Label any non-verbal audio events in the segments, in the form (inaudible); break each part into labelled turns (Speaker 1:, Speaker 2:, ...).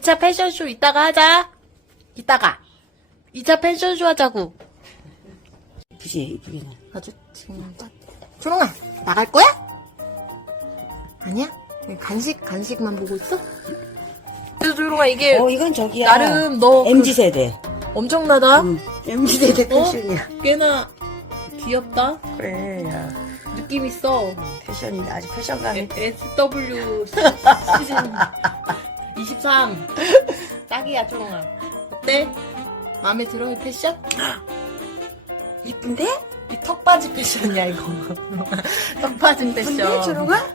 Speaker 1: 2차 패션쇼 이따가 하자. 이따가. 2차 패션쇼 하자고.
Speaker 2: 이쁘지? 이쁘게 나.
Speaker 1: 아주 지금 딱. 초롱아, 나갈 거야? 아니야? 간식, 간식만 보고 있어? 그래서 초롱아, 이게
Speaker 2: 어, 이건 저기야.
Speaker 1: 나름 너 그-
Speaker 2: MZ 세대.
Speaker 1: 엄청나다?
Speaker 2: 응. MZ 세대
Speaker 1: 어?
Speaker 2: 패션이야.
Speaker 1: 꽤나 귀엽다?
Speaker 2: 그래, 야.
Speaker 1: 느낌 있어.
Speaker 2: 패션이 아주 패션감이.
Speaker 1: SW 시즌 23. (laughs) 딱이야, 초롱아. 어때? 마음에 들어, 이 패션? (gasps)
Speaker 2: 이쁜데?
Speaker 1: 이 턱바지 패션이야, 이거. (laughs) 패션.
Speaker 2: 이쁜데, 초롱아?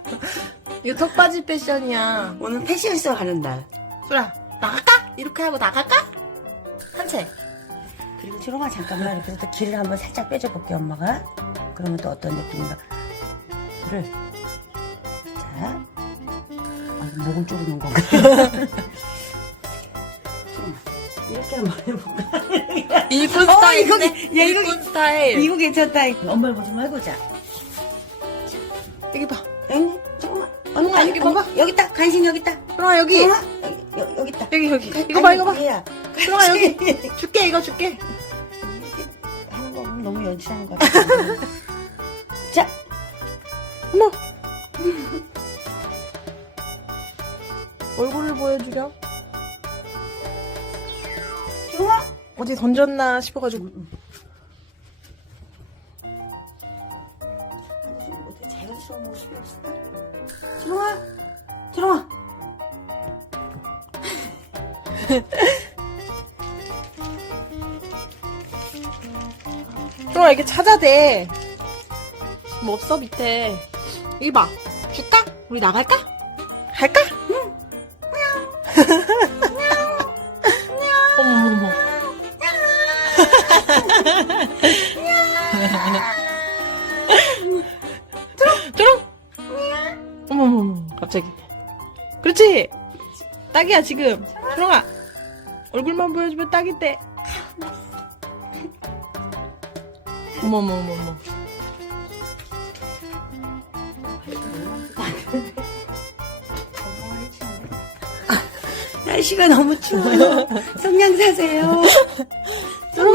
Speaker 1: 이거 턱바지 패션이야.
Speaker 2: 오늘 패션쇼 하는 날.
Speaker 1: 소라, 나갈까? 이렇게 하고 나갈까? 한채.
Speaker 2: 그리고 초롱아 잠깐만 이렇게 또 길을 한번 살짝 빼줘 볼게 엄마가. 그러면 또 어떤 느낌인가. 길을. 자. 아, 목을 조르는 건가? (laughs) 이렇게 한번 해볼까? (laughs)
Speaker 1: 일꾼
Speaker 2: 어,
Speaker 1: 스타일.
Speaker 2: 이거, 야, 이거-
Speaker 1: 일꾼 스타일.
Speaker 2: 이거 괜찮다. 엄마를 보좀 해보자.
Speaker 1: 여기 봐.
Speaker 2: 여기 잠깐만.
Speaker 1: 엄마, 여기 봐봐.
Speaker 2: 여기 있다. 간식 여기 있다.
Speaker 1: 소롱아, 여기.
Speaker 2: 초롱아, 여기, 여기, 여기 있다.
Speaker 1: 여기, 여기. 이거 봐, 이거 봐.
Speaker 2: 얘야.
Speaker 1: 소롱아, 여기. 줄게, 이거 줄게.
Speaker 2: 하는 거 보면 너무 연출하는 거 같아. (laughs)
Speaker 1: 어디 던졌나 싶어가지고.
Speaker 2: 없을까? 들어와, 들어와. (laughs)
Speaker 1: 소롱아, 이렇게 찾아대. 지금 없어, 밑에. 여기 봐. 줄까? 우리 나갈까? 갈까? 쪼롱! 어머머머, 갑자기. 그렇지! 딱이야, 지금. 쪼롱아. 얼굴만 보여주면 딱인데. 어머머머머.
Speaker 2: 날씨가 너무 추워요. 성냥 사세요.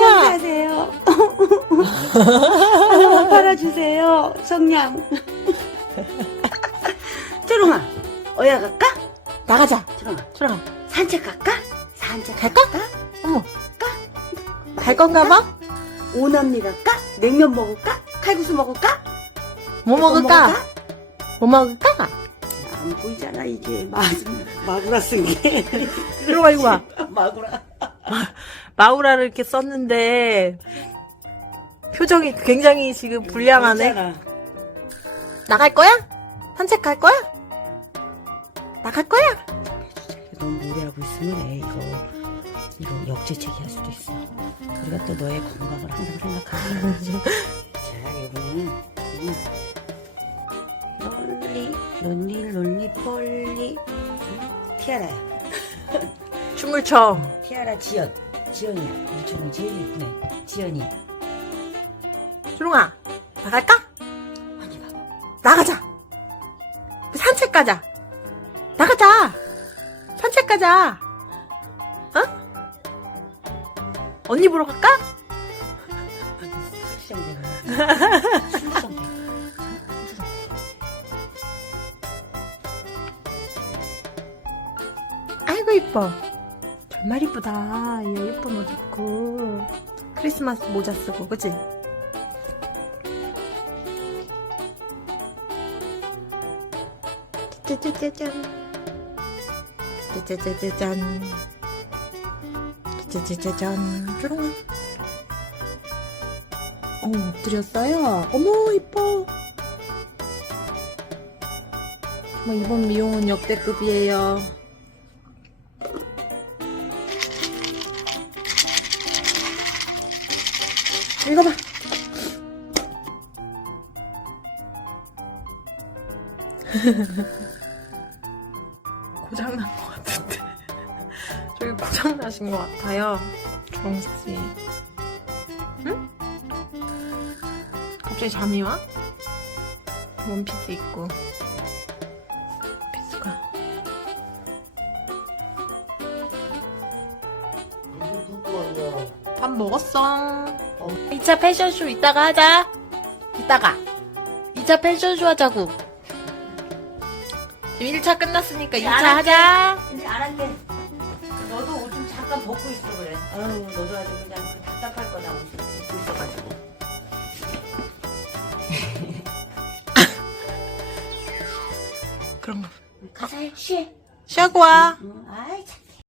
Speaker 2: 성냥 사세요. 하나만 (laughs) 팔아주세요. 성냥. (laughs) 초롱아, 어야 갈까?
Speaker 1: 나가자.
Speaker 2: 초롱아,
Speaker 1: 쪼롱아.
Speaker 2: 산책 갈까? 산책
Speaker 1: 갈까? 어머. 갈 건가 봐?
Speaker 2: 오남리 갈까? 냉면 먹을까? 칼국수 먹을까?
Speaker 1: 뭐 먹을까? 뭐 먹을까?
Speaker 2: 안 보이잖아 이게 마, (laughs) 마구라 쓴 게.
Speaker 1: 들어가 이거 봐.
Speaker 2: 마구라. (laughs)
Speaker 1: 마우라를 이렇게 썼는데 표정이 굉장히 지금 불량하네.
Speaker 2: 있잖아.
Speaker 1: 나갈 거야? 산책 갈 거야? 나갈 거야?
Speaker 2: 너무 무리하고 있으면 애 이거 이거 역재채기 할 수도 있어. 우리가 또 너의 건강을 항상 생각하는 거지. (laughs) 자 여기는 음. 롤리 롤리 롤리 폴리 음, 티아라야.
Speaker 1: 춤을 춰.
Speaker 2: 티아라 지연 지연이야. 우리 친구 제일 이쁘네. 지연이.
Speaker 1: 주롱아, 나갈까?
Speaker 2: 아니 봐봐.
Speaker 1: 나가자. 산책 가자. 나가자. 산책 가자. 어? 언니 보러 갈까? (laughs) 아이고 이뻐. 정말 이쁘다. 이 예쁜 옷 입고 크리스마스 모자 쓰고 그치? 짜자자잔. 짜자자자잔. 짜자자잔. 쭈롱아. 어, 엎드렸어요. 어머 이뻐. 정말 이번 미용은 역대급이에요. 읽어봐. (laughs) 고장난 것 같은데. (laughs) 저기 고장나신 것 같아요. 주롱씨. 응? 갑자기 잠이 와? 원피스
Speaker 2: 입고. 이거.
Speaker 1: 밥 먹었어. 2차 패션쇼 이따가 하자. 이따가. 2차 패션쇼 하자고. 지금 1차 끝났으니까 2차
Speaker 2: 안 할게.
Speaker 1: 하자.
Speaker 2: 이제 안 할게. 너도 옷 좀 잠깐 벗고 있어 그래. 아유 너도 아주 그냥 답답할 거다 옷 입고 있어가지고. (laughs)
Speaker 1: 그런 거.
Speaker 2: 가서 해, 쉬해.
Speaker 1: 쉬하고 와.
Speaker 2: 응, 아이